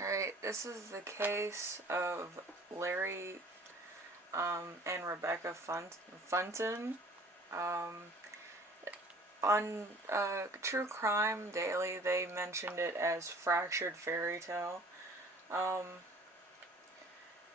Alright, this is the case of Larry and Rebecca Fenton. Um, on True Crime Daily, they mentioned it as fractured fairy tale. Um,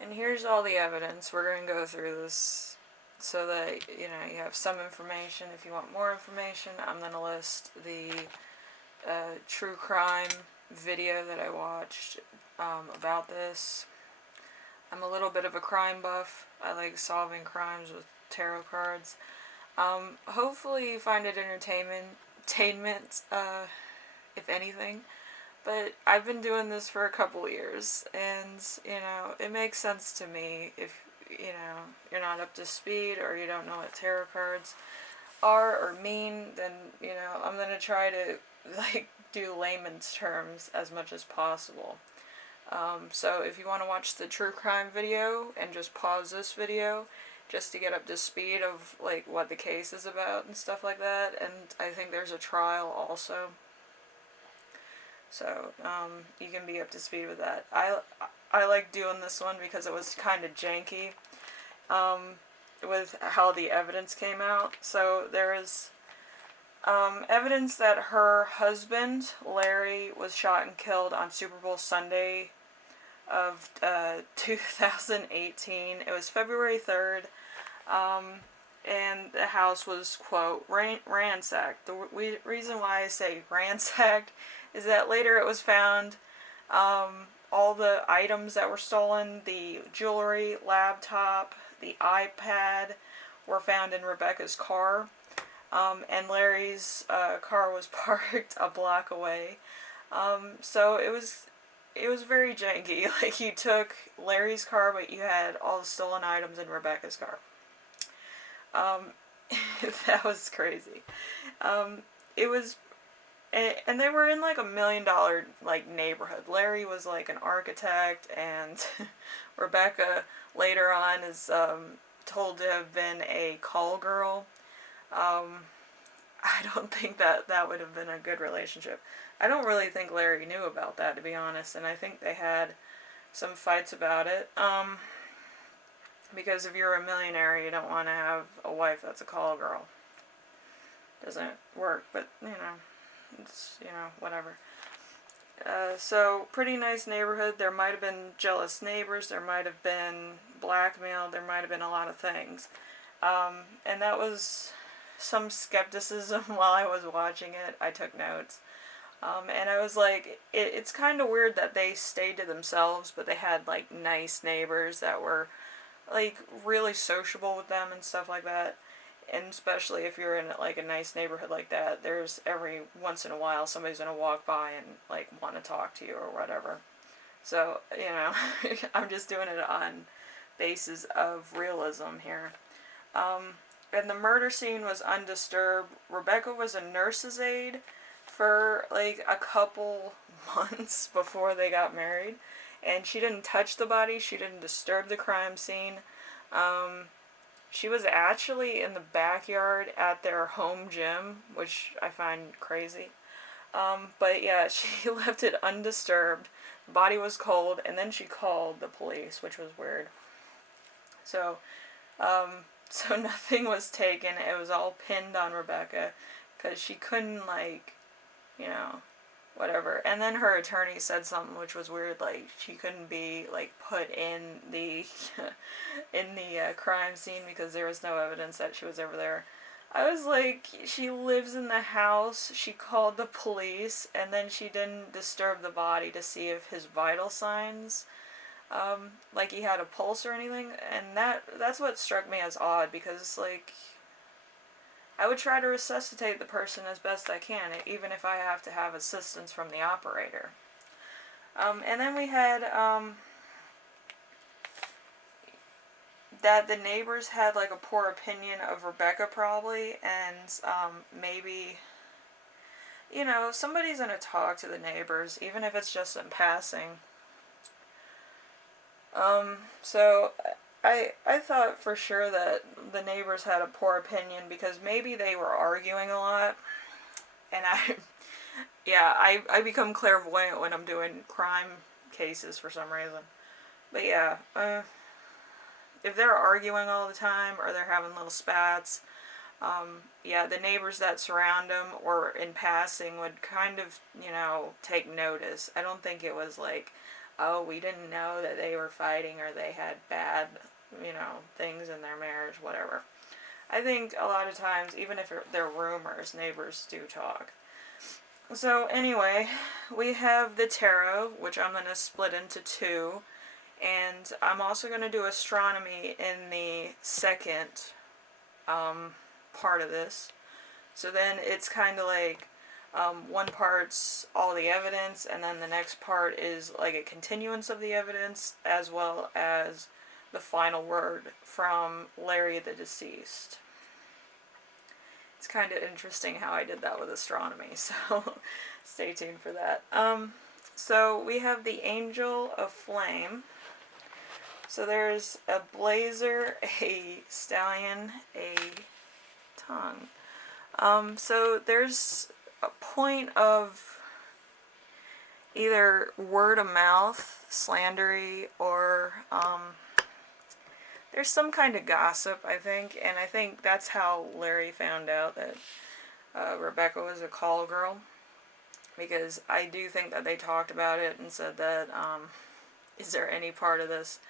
and here's all the evidence. We're going to go through this so that you have some information. If you want more information, I'm going to list the true crime video that I watched about this. I'm a little bit of a crime buff. I like solving crimes with tarot cards. Hopefully you find it entertainment, if anything. But I've been doing this for a couple years, and, it makes sense to me if, you're not up to speed or you don't know what tarot cards are or mean, then, I'm going to try to, do layman's terms as much as possible. So if you want to watch the true crime video and just pause this video just to get up to speed of what the case is about and stuff like that, and I think there's a trial also. So you can be up to speed with that. I like doing this one because it was kind of janky with how the evidence came out. So there is evidence that her husband, Larry, was shot and killed on Super Bowl Sunday of 2018. It was February 3rd, and the house was, quote, ransacked. The reason why I say ransacked is that later it was found all the items that were stolen, the jewelry, laptop, the iPad, were found in Rebecca's car. And Larry's car was parked a block away. So it was very janky. Like, you took Larry's car, but you had all the stolen items in Rebecca's car. That was crazy. It was, and they were in like $1 million neighborhood. Larry was like an architect, and Rebecca later on is told to have been a call girl. I don't think that would have been a good relationship. I don't really think Larry knew about that, to be honest, and I think they had some fights about it. Because if you're a millionaire, you don't want to have a wife that's a call girl. Doesn't work, but, it's, whatever. So, pretty nice neighborhood. There might have been jealous neighbors, there might have been blackmail, there might have been a lot of things. And that was some skepticism while I was watching it. I took notes. And I was like, it's kind of weird that they stayed to themselves, but they had, nice neighbors that were, really sociable with them and stuff like that. And especially if you're in, a nice neighborhood like that, there's every once in a while somebody's going to walk by and, want to talk to you or whatever. So, I'm just doing it on basis of realism here. And the murder scene was undisturbed. Rebecca was a nurse's aide for a couple months before they got married, and she didn't touch the body, she didn't disturb the crime scene. She was actually in the backyard at their home gym, which I find crazy. But yeah, she left it undisturbed. The body was cold, and then she called the police, which was weird. So, so nothing was taken. It was all pinned on Rebecca because she couldn't, whatever. And then her attorney said something which was weird, she couldn't be, put in the in the crime scene because there was no evidence that she was ever there. I was like, she lives in the house, she called the police, and then she didn't disturb the body to see if his vital signs, he had a pulse or anything, and that's what struck me as odd, because, I would try to resuscitate the person as best I can, even if I have to have assistance from the operator. And then we had, that the neighbors had, a poor opinion of Rebecca, probably, and, maybe, somebody's gonna talk to the neighbors, even if it's just in passing. So I thought for sure that the neighbors had a poor opinion because maybe they were arguing a lot, and I become clairvoyant when I'm doing crime cases for some reason. But yeah, if they're arguing all the time or they're having little spats, yeah, the neighbors that surround them or in passing would kind of, take notice. I don't think it was like, oh, we didn't know that they were fighting or they had bad, things in their marriage, whatever. I think a lot of times, even if they're rumors, neighbors do talk. So anyway, we have the tarot, which I'm going to split into two. And I'm also going to do astronomy in the second part of this. So then it's kind of like one part's all the evidence, and then the next part is like a continuance of the evidence, as well as the final word from Larry the deceased. It's kind of interesting how I did that with astronomy, so stay tuned for that. So we have the Angel of Flame. So there's a blazer, a stallion, a tongue. So there's a point of either word of mouth, slandery, or there's some kind of gossip, I think, and I think that's how Larry found out that Rebecca was a call girl, because I do think that they talked about it and said that, is there any part of this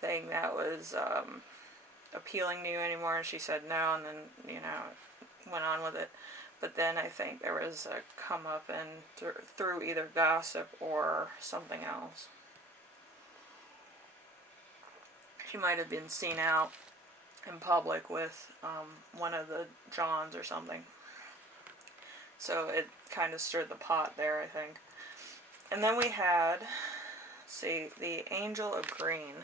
thing that was appealing to you anymore? And she said no, and then, went on with it. But then I think there was a come up and through either gossip or something else. She might have been seen out in public with one of the Johns or something. So it kind of stirred the pot there, I think. And then we had, the Angel of Green.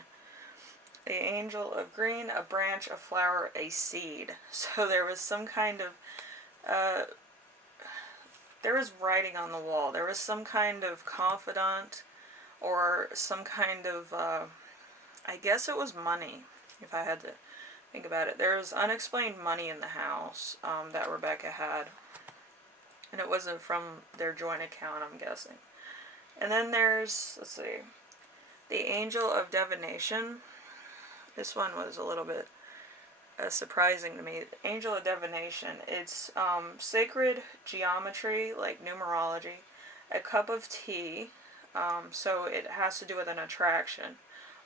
The Angel of Green, a branch, a flower, a seed. So there was some kind of, there was writing on the wall. There was some kind of confidant or some kind of, I guess it was money, if I had to think about it. There was unexplained money in the house that Rebecca had. And it wasn't from their joint account, I'm guessing. And then there's, the Angel of Divination. This one was a little bit surprising to me. The Angel of Divination. It's sacred geometry, like numerology. A cup of tea. So it has to do with an attraction.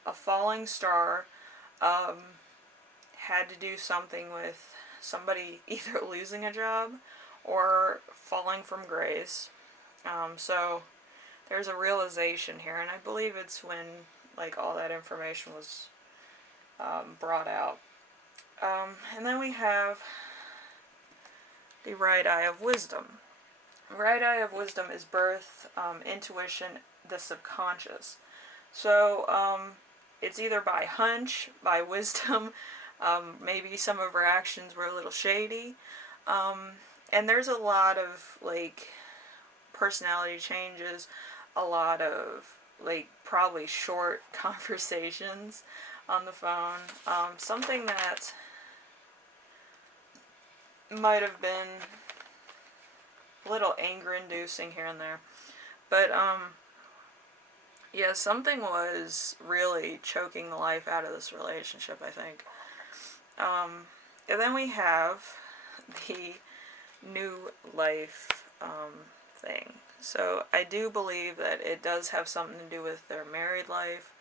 A falling star. Had to do something with somebody either losing a job or falling from grace. So there's a realization here, and I believe it's when all that information was brought out. And then we have the right eye of wisdom. Right eye of wisdom is birth, intuition, the subconscious. So it's either by hunch, by wisdom, maybe some of her actions were a little shady, and there's a lot of personality changes, a lot of probably short conversations on the phone, something that might have been a little anger-inducing here and there, but yeah, something was really choking the life out of this relationship, I think. And then we have the new life thing. So I do believe that it does have something to do with their married life,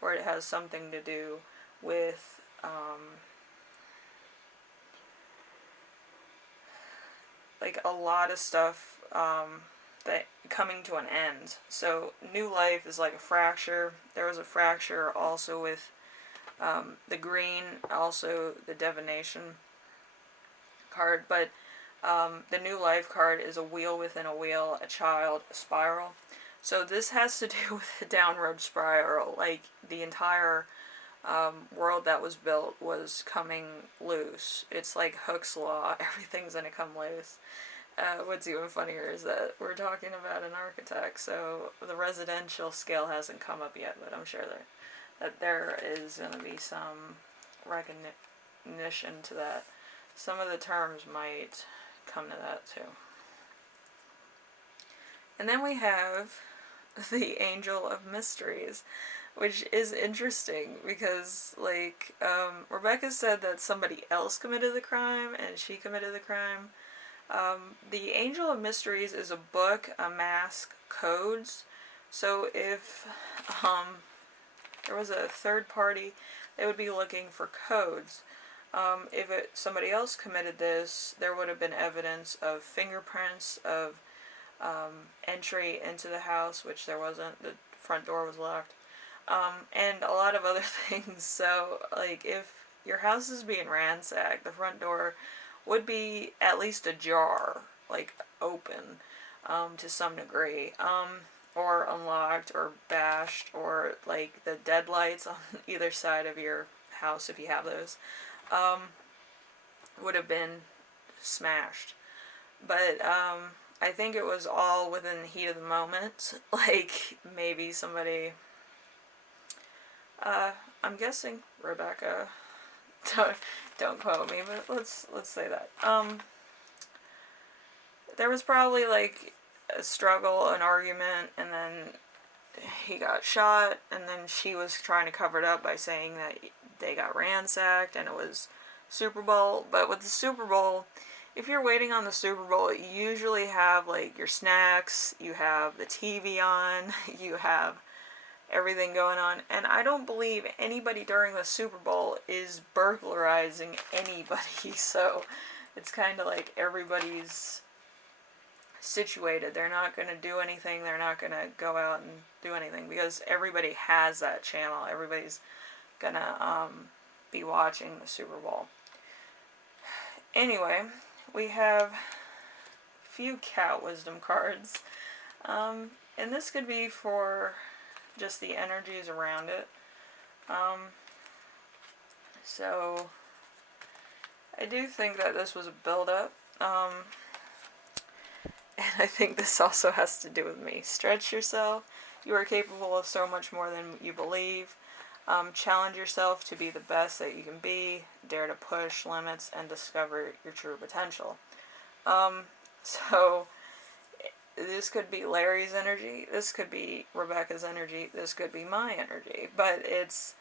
or it has something to do with a lot of stuff that coming to an end. So new life is like a fracture. There was a fracture also with the green, also the divination card, but the new life card is a wheel within a wheel, a child, a spiral. So this has to do with the downward spiral. The entire world that was built was coming loose. It's like Hooke's Law. Everything's going to come loose. What's even funnier is that we're talking about an architect, so the residential scale hasn't come up yet, but I'm sure that there is going to be some recognition to that. Some of the terms might come to that too. And then we have the Angel of Mysteries, which is interesting because, like, Rebecca said that somebody else committed the crime and she committed the crime. The Angel of Mysteries is a book, a mask, codes. So if there was a third party, they would be looking for codes. If somebody else committed this, there would have been evidence of fingerprints, of entry into the house, which there wasn't. The front door was locked. And a lot of other things. So, like, if your house is being ransacked, the front door would be at least ajar, like open, to some degree, or unlocked, or bashed, or like the deadlights on either side of your house, if you have those, would have been smashed. But I think it was all within the heat of the moment. Like, maybe somebody, I'm guessing Rebecca, don't quote me, but let's say that. There was probably like a struggle, an argument, and then he got shot, and then she was trying to cover it up by saying that they got ransacked and it was Super Bowl. But with the Super Bowl, if you're waiting on the Super Bowl, you usually have like your snacks, you have the TV on, you have everything going on, and I don't believe anybody during the Super Bowl is burglarizing anybody, so it's kind of like everybody's situated. They're not going to do anything, they're not going to go out and do anything, because everybody has that channel. Everybody's going to be watching the Super Bowl. Anyway, we have a few cat wisdom cards, and this could be for just the energies around it. So I do think that this was a build-up, and I think this also has to do with me. Stretch yourself. You are capable of so much more than you believe. Challenge yourself to be the best that you can be. Dare to push limits and discover your true potential. So this could be Larry's energy, this could be Rebecca's energy, this could be my energy, but it's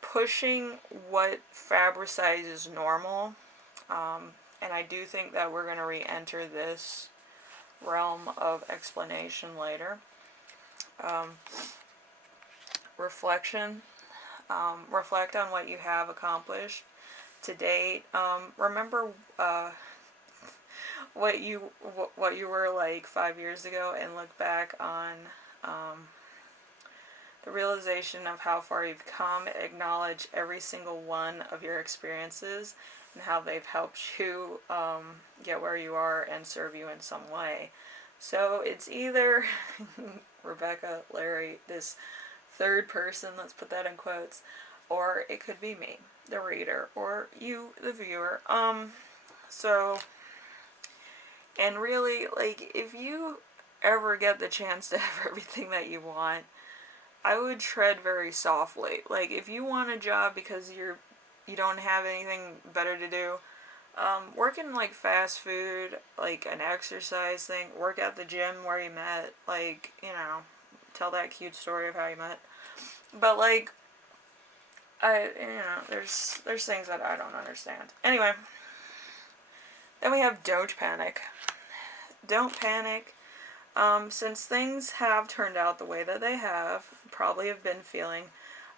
pushing what fabricizes is normal, and I do think that we're going to re-enter this realm of explanation later. Reflection. Reflect on what you have accomplished to date. Remember what you were like 5 years ago, and look back on the realization of how far you've come. Acknowledge every single one of your experiences and how they've helped you get where you are and serve you in some way. So it's either Rebecca, Larry, this third person, let's put that in quotes, or it could be me, the reader, or you, the viewer. So, and really, like, if you ever get the chance to have everything that you want, I would tread very softly. Like, if you want a job because you don't have anything better to do, work in like fast food, like an exercise thing, work at the gym where you met, like, you know, tell that cute story of how you met. But like, there's things that I don't understand. Anyway, then we have don't panic. Don't panic. Since things have turned out the way that they have, probably have been feeling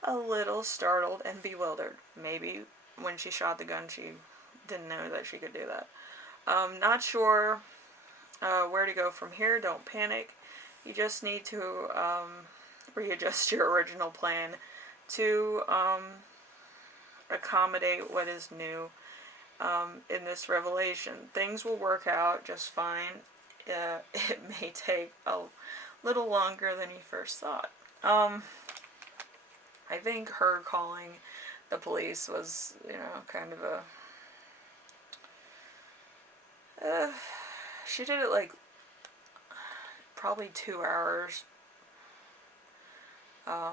a little startled and bewildered. Maybe when she shot the gun, she didn't know that she could do that. Not sure where to go from here. Don't panic. You just need to readjust your original plan to accommodate what is new in this revelation. Things will work out just fine. It may take a little longer than you first thought. I think her calling the police was, kind of a... she did it like probably 2 hours. I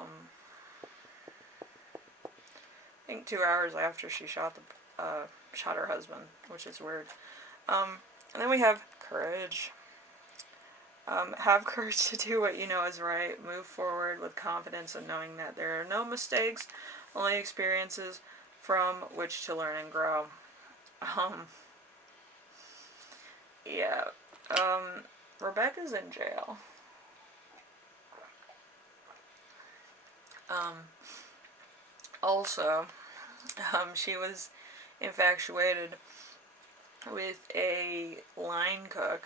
think 2 hours after she shot her husband, which is weird. And then we have courage. Have courage to do what you know is right. Move forward with confidence and knowing that there are no mistakes, only experiences from which to learn and grow. Um, yeah. Rebecca's in jail. Also, she was infatuated with a line cook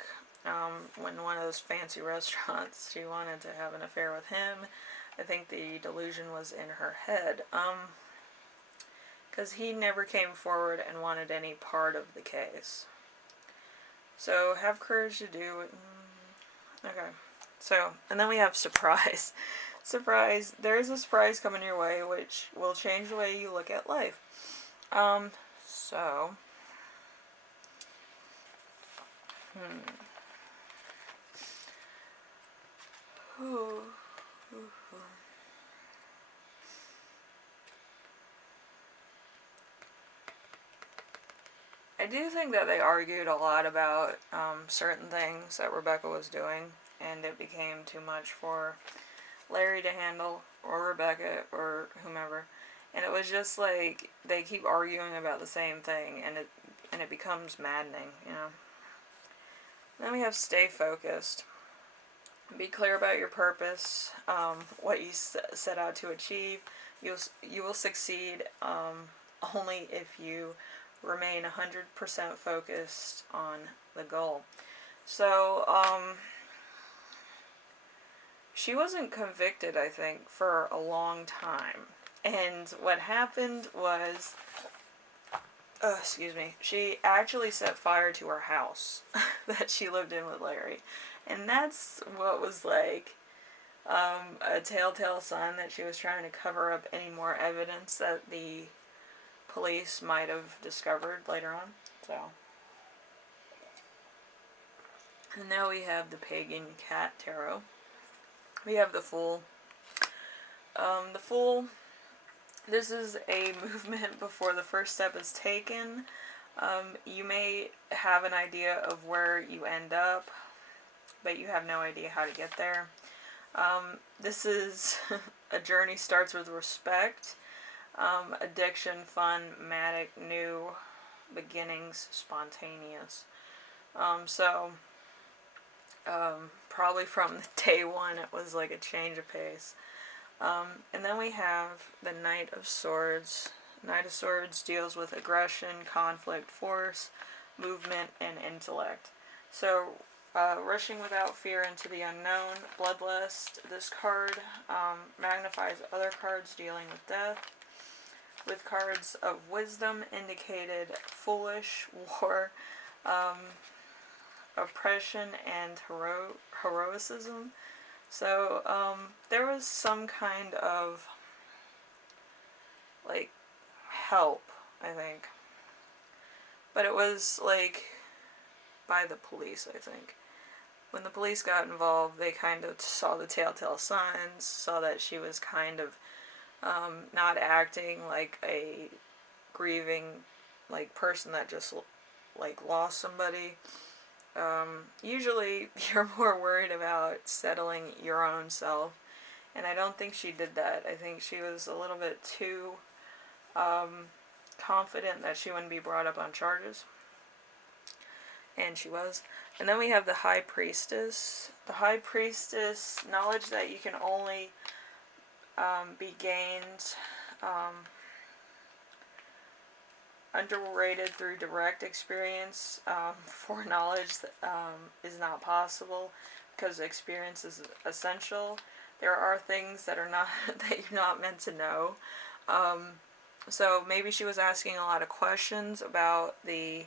when one of those fancy restaurants. She wanted to have an affair with him. I think the delusion was in her head. Because he never came forward and wanted any part of the case. So have courage to do it. Okay. So, and then we have surprise. Surprise. There's a surprise coming your way which will change the way you look at life. So. I do think that they argued a lot about certain things that Rebecca was doing, and it became too much for Larry to handle, or Rebecca, or whomever. And it was just like they keep arguing about the same thing, and it becomes maddening, you know. Then we have stay focused. Be clear about your purpose, what you set out to achieve. You will succeed only if you remain 100% focused on the goal. So, she wasn't convicted, I think, for a long time. And what happened was, she actually set fire to her house that she lived in with Larry. And that's what was like a telltale sign that she was trying to cover up any more evidence that the police might have discovered later on. So, and now we have the Pagan Cat Tarot. We have the Fool. The Fool, this is a movement before the first step is taken. You may have an idea of where you end up, but you have no idea how to get there. This is a journey starts with respect, addiction, fun, matic, new, beginnings, spontaneous. Probably from day one it was like a change of pace. And then we have the Knight of Swords. Knight of Swords deals with aggression, conflict, force, movement, and intellect. So, rushing without fear into the unknown, bloodlust. This card magnifies other cards dealing with death. With cards of wisdom indicated foolish, war, oppression, and heroicism. So, there was some kind of, like, help, I think. But it was, like, by the police, I think. When the police got involved, they kind of saw the telltale signs, saw that she was kind of not acting like a grieving, like, person that just, like, lost somebody. Usually you're more worried about settling your own self, and I don't think she did that. I think she was a little bit too confident that she wouldn't be brought up on charges, and she was. And then we have the High Priestess. The High Priestess, knowledge that you can only be gained underrated through direct experience. Foreknowledge is not possible because experience is essential. There are things that are not that you're not meant to know. So maybe she was asking a lot of questions about the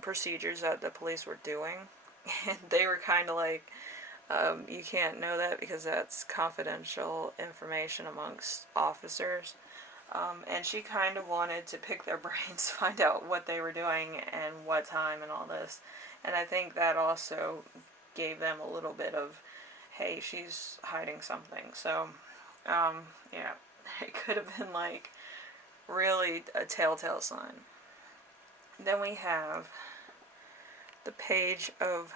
procedures that the police were doing, and they were kind of like, you can't know that because that's confidential information amongst officers. And she kind of wanted to pick their brains, find out what they were doing and what time and all this. And I think that also gave them a little bit of, hey, she's hiding something. So, yeah, it could have been like really a telltale sign. Then we have the Page of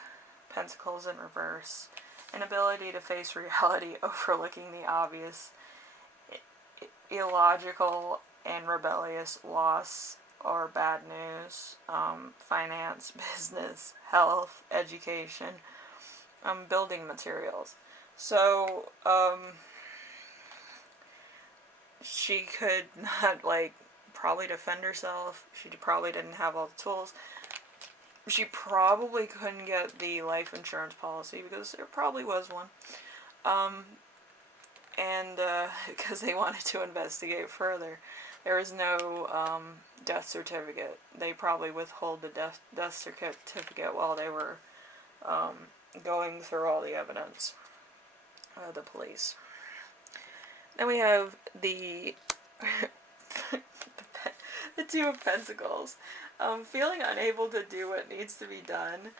Pentacles in reverse. Inability to face reality, overlooking the obvious. Illogical and rebellious. Loss or bad news. Finance, business, health, education. Building materials. So, she could not, like, probably defend herself. She probably didn't have all the tools. She probably couldn't get the life insurance policy because there probably was one. And because they wanted to investigate further. There was no death certificate. They probably withhold the death certificate while they were going through all the evidence. The police. Then we have the the Two of Pentacles. Feeling unable to do what needs to be done.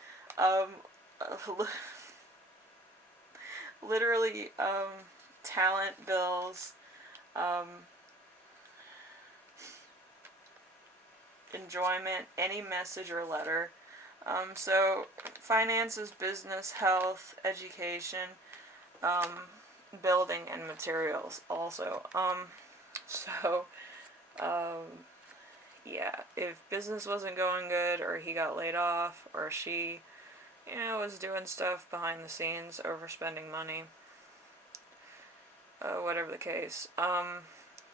Literally, talent bills, enjoyment, any message or letter. So, finances, business, health, education, building, and materials also. Yeah, if business wasn't going good, or he got laid off, or she, was doing stuff behind the scenes, overspending money, whatever the case,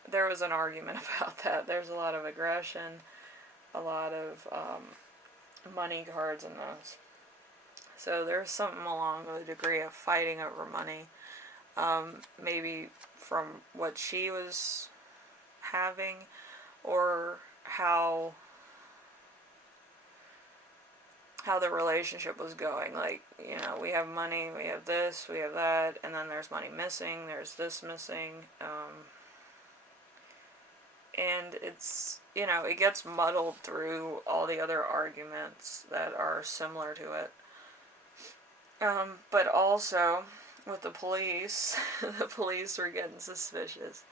there was an argument about that. There's a lot of aggression, a lot of, money cards in those. So there's something along the degree of fighting over money. Maybe from what she was having, or how the relationship was going. Like, we have money, we have this, we have that, and then there's money missing, there's this missing, and it's, it gets muddled through all the other arguments that are similar to it. But also, with the police, the police were getting suspicious.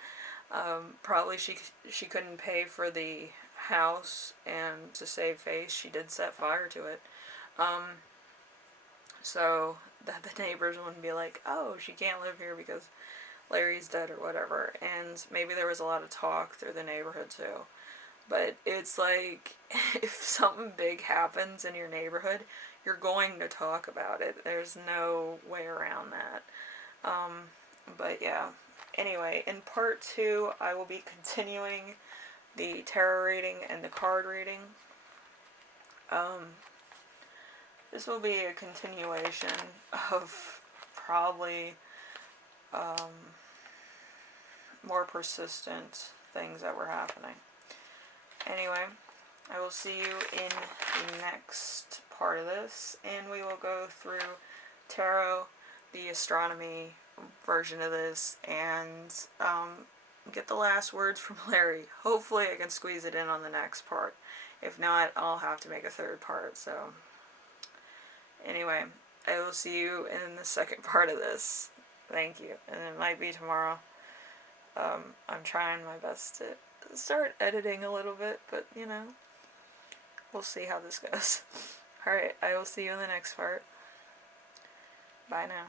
Probably she couldn't pay for the house, and to save face, she did set fire to it. So that the neighbors wouldn't be like, oh, she can't live here because Larry's dead or whatever. And maybe there was a lot of talk through the neighborhood too. But it's like, if something big happens in your neighborhood, you're going to talk about it. There's no way around that. But yeah. Anyway, in part 2, I will be continuing the tarot reading and the card reading. This will be a continuation of probably more persistent things that were happening. Anyway, I will see you in the next part of this, and we will go through tarot, the astronomy version of this, and get the last words from Larry. Hopefully I can squeeze it in on the next part. If not, I'll have to make a third part. So anyway, I will see you in the second part of this. Thank you. And it might be tomorrow. I'm trying my best to start editing a little bit, but we'll see how this goes. Alright, I will see you in the next part. Bye now.